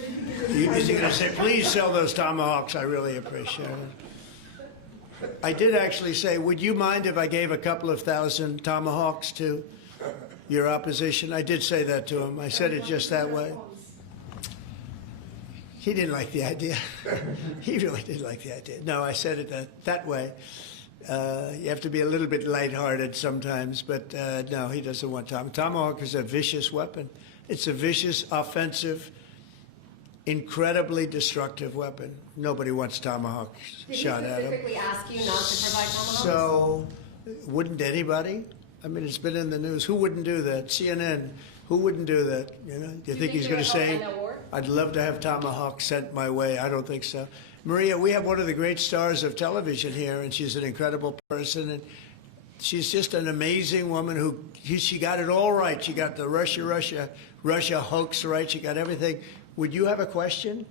Is he going to say, please sell those Tomahawks? I really appreciate it. I did actually say, would you mind if I gave a couple of thousand Tomahawks to your opposition? I did say that to him. I said it just that way. He didn't like the idea. He really didn't like the idea. No, I said it that way. You have to be a little bit lighthearted sometimes, but no, he doesn't want Tomahawk. Tomahawk is a vicious weapon. It's a vicious, offensive, incredibly destructive weapon. Nobody wants Tomahawk shot at him. Did he specifically ask you not to provide Tomahawks? So, wouldn't anybody? I mean, it's been in the news. Who wouldn't do that? CNN. Who wouldn't do that? You know? Do you think he's going to say, "I'd love to have Tomahawk sent my way"? I don't think so. Maria, we have one of the great stars of television here, and she's an incredible person, and she's just an amazing woman who she got it all right. She got the Russia hoax right. She got everything. Would you have a question?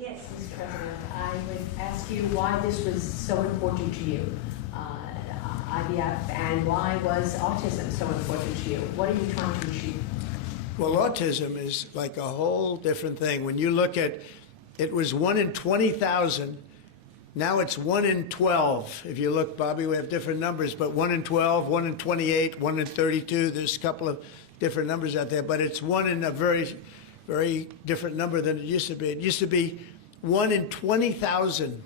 Yes, Mr. President. I would ask you why this was so important to you, IVF, and why was autism so important to you? What are you trying to achieve? Well, autism is like a whole different thing. When you look at, it was 1 in 20,000. Now it's 1 in 12. If you look, Bobby, we have different numbers, but 1 in 12, 1 in 28, 1 in 32. There's a couple of different numbers out there, but it's 1 in a very, very different number than it used to be. It used to be 1 in 20,000.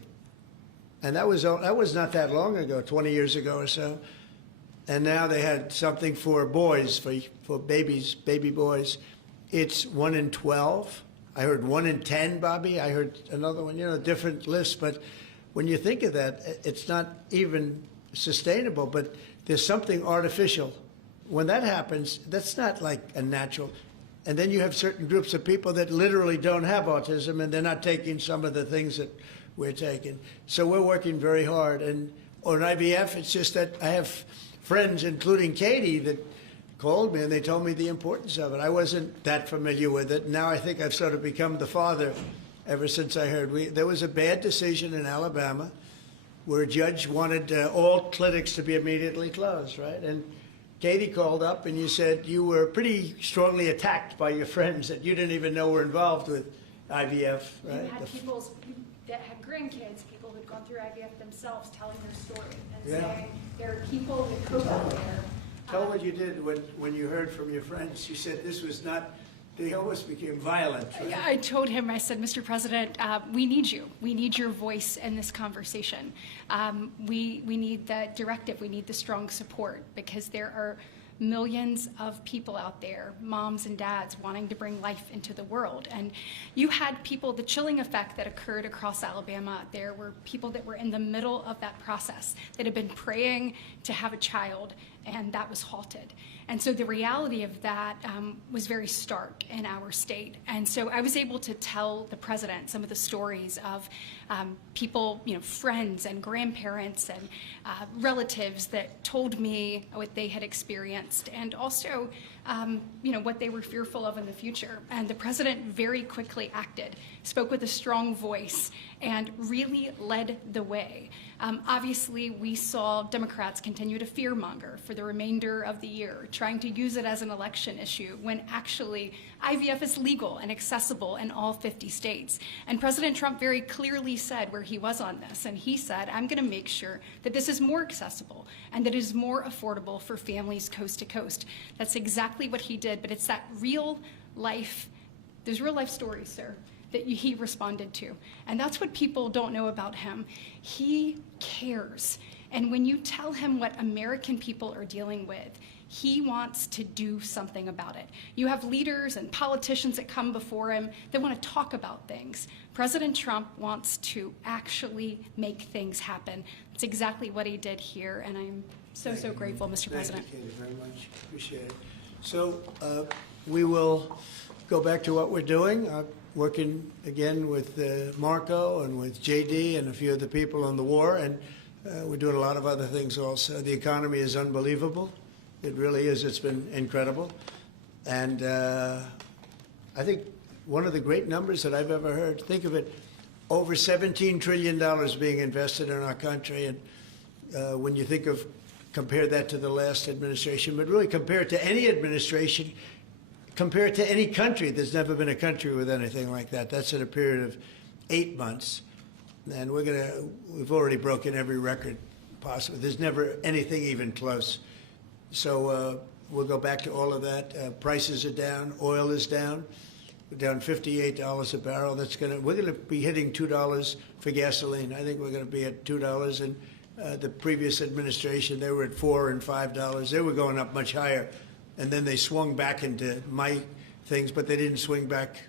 And that was not that long ago, 20 years ago or so. And now they had something for boys, for babies, baby boys. It's 1 in 12. I heard 1 in 10, Bobby. I heard another one, you know, different lists. But when you think of that, it's not even sustainable, but there's something artificial. When that happens, that's not like a natural. And then you have certain groups of people that literally don't have autism, and they're not taking some of the things that we're taking. So we're working very hard. And on IVF, it's just that I have friends, including Katie, that called me and they told me the importance of it. I wasn't that familiar with it. Now I think I've sort of become the father ever since I heard. There was a bad decision in Alabama where a judge wanted all clinics to be immediately closed, right? And Katie called up and you said you were pretty strongly attacked by your friends that you didn't even know were involved with IVF, right? You had people that had grandkids, people who'd gone through IVF themselves, telling their story and saying there are people with hope out there. Tell what you did when you heard from your friends. You said this was not, they almost became violent. Right? I told him, I said, Mr. President, we need you. We need your voice in this conversation. We need the directive. We need the strong support because there are millions of people out there, moms and dads, wanting to bring life into the world. And you had people, the chilling effect that occurred across Alabama, there were people that were in the middle of that process that had been praying to have a child, and that was halted. And so the reality of that was very stark in our state. And so I was able to tell the president some of the stories of people, friends and grandparents and relatives that told me what they had experienced and also, what they were fearful of in the future. And the president very quickly acted, spoke with a strong voice, and really led the way. Obviously, we saw Democrats continue to fearmonger for the remainder of the year, trying to use it as an election issue when actually IVF is legal and accessible in all 50 states. And President Trump very clearly said where he was on this, and he said, I'm going to make sure that this is more accessible and that it is more affordable for families coast to coast. That's exactly what he did, but it's that real life, there's real life stories, sir, that he responded to. And that's what people don't know about him. He cares. And when you tell him what American people are dealing with, he wants to do something about it. You have leaders and politicians that come before him that want to talk about things. President Trump wants to actually make things happen. That's exactly what he did here, and I'm so grateful, Mr. President. Thank you, Katie, very much. Appreciate it. So we will go back to what we're doing. Working again with Marco and with JD and a few of the people on the war, and we're doing a lot of other things also. The economy is unbelievable. It really is. It's been incredible. And I think one of the great numbers that I've ever heard, think of it, over $17 trillion being invested in our country. And when you think of, compare that to the last administration, but really compare it to any administration, compare it to any country. There's never been a country with anything like that. That's in a period of 8 months. And we've already broken every record possible. There's never anything even close. So we'll go back to all of that. Prices are down. Oil is down. We're down $58 a barrel. We're going to be hitting $2 for gasoline. I think we're going to be at $2. And the previous administration, they were at $4 and $5. They were going up much higher. And then they swung back into my things, but they didn't swing back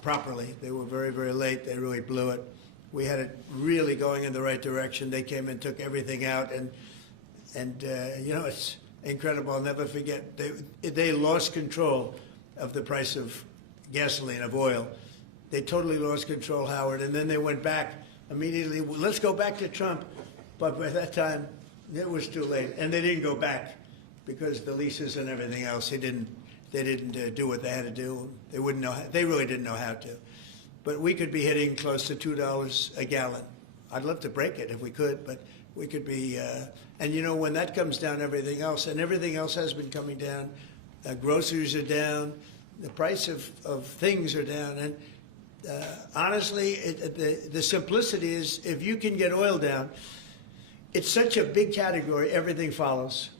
properly. They were very, very late. They really blew it. We had it really going in the right direction. They came and took everything out, and it's incredible. I'll never forget. They lost control of the price of gasoline, of oil. They totally lost control, Howard, and then they went back immediately. Let's go back to Trump. But by that time, it was too late, and they didn't go back because the leases and everything else. They didn't do what they had to do. They wouldn't know. They really didn't know how to. But we could be hitting close to $2 a gallon. I'd love to break it if we could, but we could be. And when that comes down, everything else has been coming down. Groceries are down. The price of things are down. And honestly, the simplicity is if you can get oil down, it's such a big category, everything follows.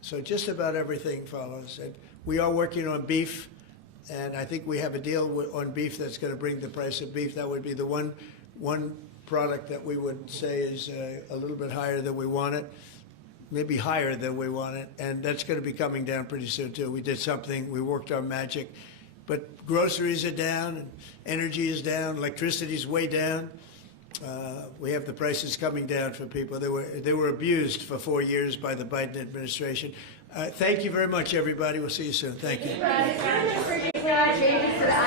So just about everything follows. And we are working on beef, and I think we have a deal on beef that's going to bring the price of beef. That would be the one product that we would say is a little bit higher than we want it, maybe higher than we want it, and that's going to be coming down pretty soon too. We did something, we worked our magic, but groceries are down, and energy is down, electricity is way down. We have the prices coming down for people. They were abused for 4 years by the Biden administration. Thank you very much, everybody. We'll see you soon. Thank you. changes to the